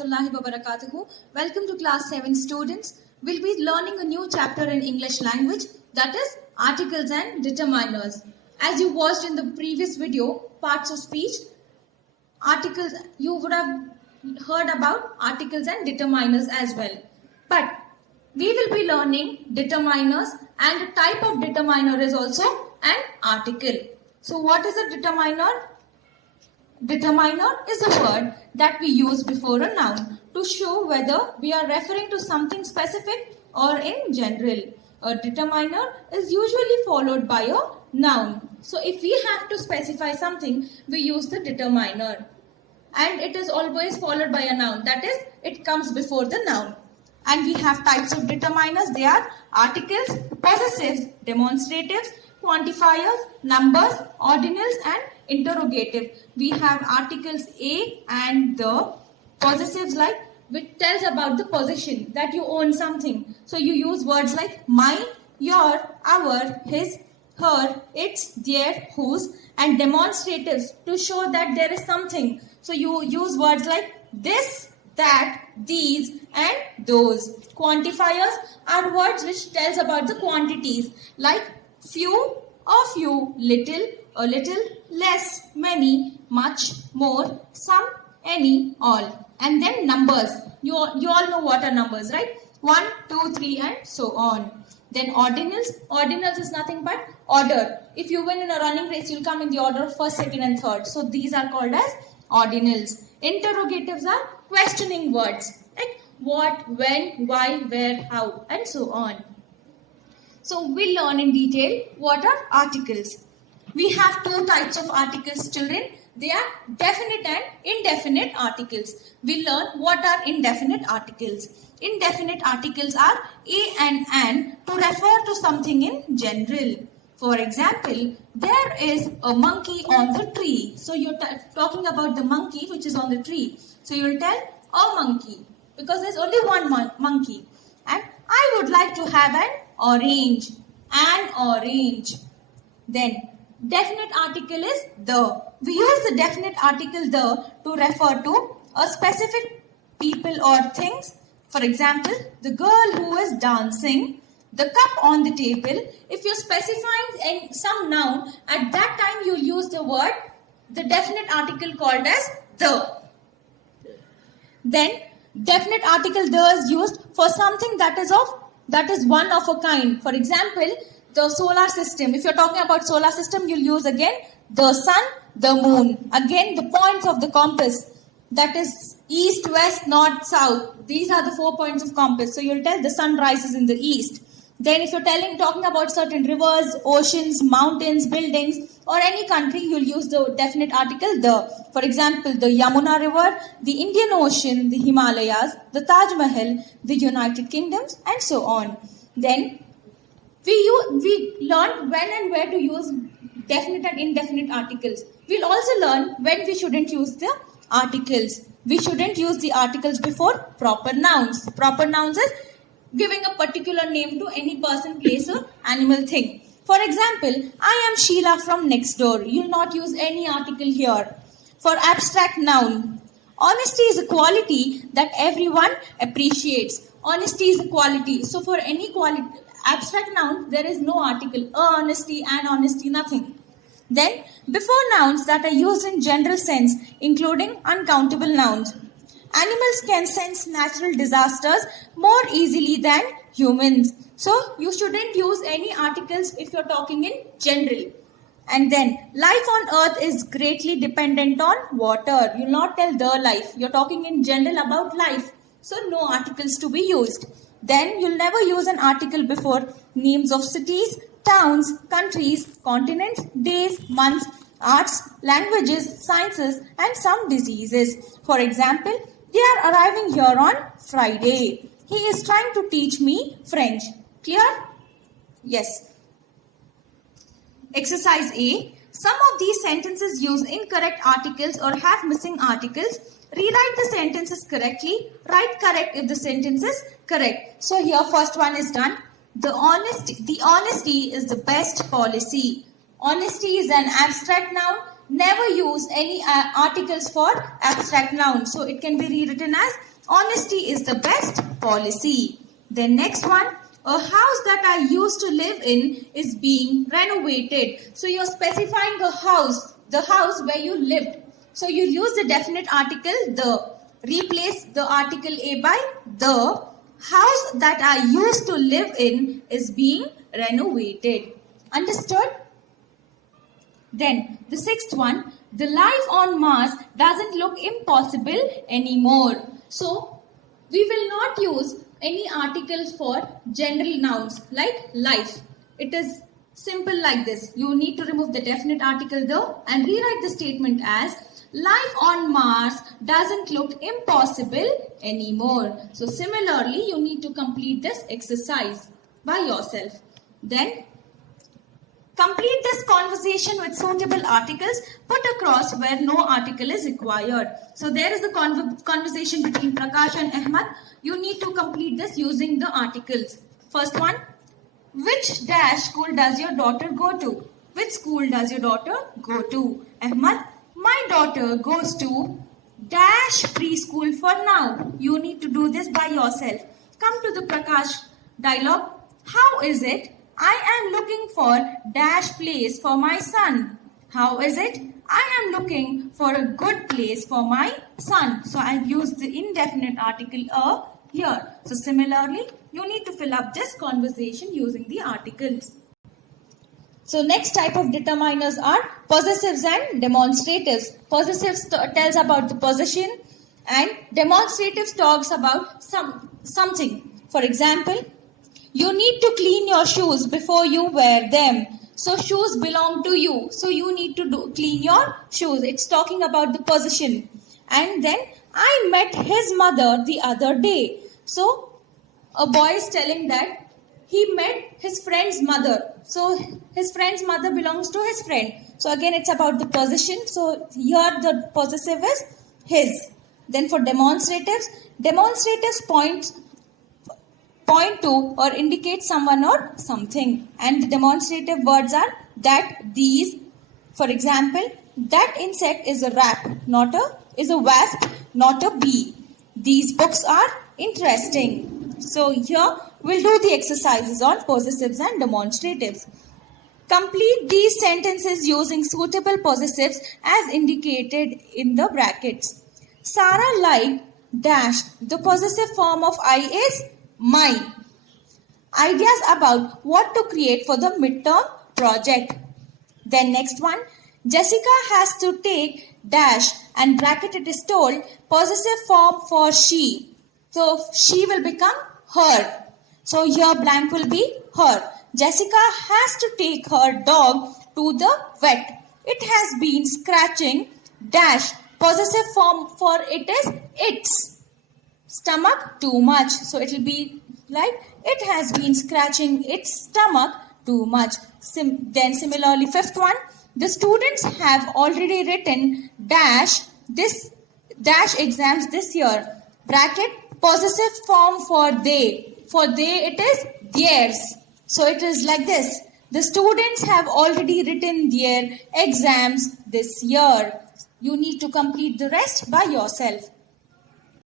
warahmatullahi wabarakatuh. Welcome to class 7 students. We'll be learning a new chapter in English language, that is articles and determiners. As you watched in the previous video, parts of speech, articles, you would have heard about articles and determiners as well. But we will be learning determiners, and the type of determiner is also an article. So what is a determiner? Determiner is a word that we use before a noun to show whether we are referring to something specific or in general. A determiner is usually followed by a noun. So if we have to specify something, we use the determiner. And it is always followed by a noun. That is, it comes before the noun. And we have types of determiners. They are articles, possessives, demonstratives, quantifiers, numbers, ordinals and interrogative. We have articles a and the, possessives like which tells about the possession, that you own something. So you use words like my, your, our, his, her, its, their, whose, and demonstratives to show that there is something. So you use words like this, that, these and those. Quantifiers are words which tells about the quantities like few, a few, little, a little, less, many, much, more, some, any, all. And then numbers. You all know what are numbers, right? 1, 2, 3 and so on. Then ordinals. Ordinals is nothing but order. If you win in a running race, you'll come in the order of first, second and third. So these are called as ordinals. Interrogatives are questioning words like what, when, why, where, how and so on. So we'll learn in detail what are articles. We have two types of articles, children. They are definite and indefinite articles. We'll learn what are indefinite articles. Indefinite articles are a and an to refer to something in general. For example, there is a monkey on the tree. So you're talking about the monkey which is on the tree. So you'll tell a monkey because there's only one monkey. And I would like to have an orange. An orange. Then definite article is the. We use the definite article the to refer to a specific people or things. For example, the girl who is dancing, the cup on the table. If you're specifying some noun, at that time you'll use the word, the definite article called as the. Then definite article the is used for something that is one of a kind. For example, the solar system. If you're talking about solar system, you'll use again the sun, the moon. Again, the points of the compass. That is east, west, north, south. These are the 4 points of compass. So you'll tell the sun rises in the east. Then if you're talking about certain rivers, oceans, mountains, buildings or any country, you'll use the definite article the. For example, the Yamuna River, the Indian Ocean, the Himalayas, the Taj Mahal, the United Kingdoms and so on. Then we learn when and where to use definite and indefinite articles. We'll also learn when we shouldn't use the articles. We shouldn't use the articles before proper nouns. Proper nouns is giving a particular name to any person, place or animal thing. For example, I am Sheila from next door. You'll not use any article here. For abstract noun, honesty is a quality that everyone appreciates. Honesty is a quality. So for any quality, abstract noun, there is no article. Honesty and honesty, nothing. Then, before nouns that are used in general sense, including uncountable nouns. Animals can sense natural disasters more easily than humans. So, you shouldn't use any articles if you're talking in general. And then, life on earth is greatly dependent on water. You'll not tell the life. You're talking in general about life. So, no articles to be used. Then, you'll never use an article before names of cities, towns, countries, continents, days, months, arts, languages, sciences, and some diseases. For example, they are arriving here on Friday. He is trying to teach me French. Clear? Yes. Exercise A. Some of these sentences use incorrect articles or have missing articles. Rewrite the sentences correctly. Write correct if the sentence is correct. So here first one is done. The honesty is the best policy. Honesty is an abstract noun. never use any articles for abstract nouns. So it can be rewritten as honesty is the best policy. Then next one, a house that I used to live in is being renovated. So you're specifying the house where you lived. So you use the definite article the. Replace the article a by the. House that I used to live in is being renovated. Understood? Then the sixth one, the life on Mars doesn't look impossible anymore. So we will not use any articles for general nouns like life. It is simple like this. You need to remove the definite article the and rewrite the statement as life on Mars doesn't look impossible anymore. So similarly, you need to complete this exercise by yourself. Then complete this conversation with suitable articles put across where no article is required. So there is the conversation between Prakash and Ahmad. You need to complete this using the articles. First one, which dash school does your daughter go to? Which school does your daughter go to? Ahmad, my daughter goes to dash preschool for now. You need to do this by yourself. Come to the Prakash dialogue. How is it? I am looking for dash place for my son. How is it? I am looking for a good place for my son. So I have used the indefinite article a here. So similarly, you need to fill up this conversation using the articles. So next type of determiners are possessives and demonstratives. Possessives tells about the possession and demonstratives talks about something. For example, you need to clean your shoes before you wear them. So shoes belong to you. So you need to clean your shoes. It's talking about the possession. And then I met his mother the other day. So a boy is telling that he met his friend's mother. So his friend's mother belongs to his friend. So again it's about the possession. So here the possessive is his. Then for demonstratives point to or indicate someone or something. And the demonstrative words are that, these. For example, that insect is a wasp, not a bee. These books are interesting. So here we'll do the exercises on possessives and demonstratives. Complete these sentences using suitable possessives as indicated in the brackets. Sarah liked dash. The possessive form of I is my. Ideas about what to create for the midterm project. Then next one, Jessica has to take dash and bracket it is told possessive form for she. So she will become her. So here blank will be her. Jessica has to take her dog to the vet. It has been scratching dash. Possessive form for it is its stomach too much. So it will be like it has been scratching its stomach too much. Then similarly, fifth one, the students have already written dash exams this year. Bracket possessive form for they. For they it is theirs. So it is like this. The students have already written their exams this year. You need to complete the rest by yourself.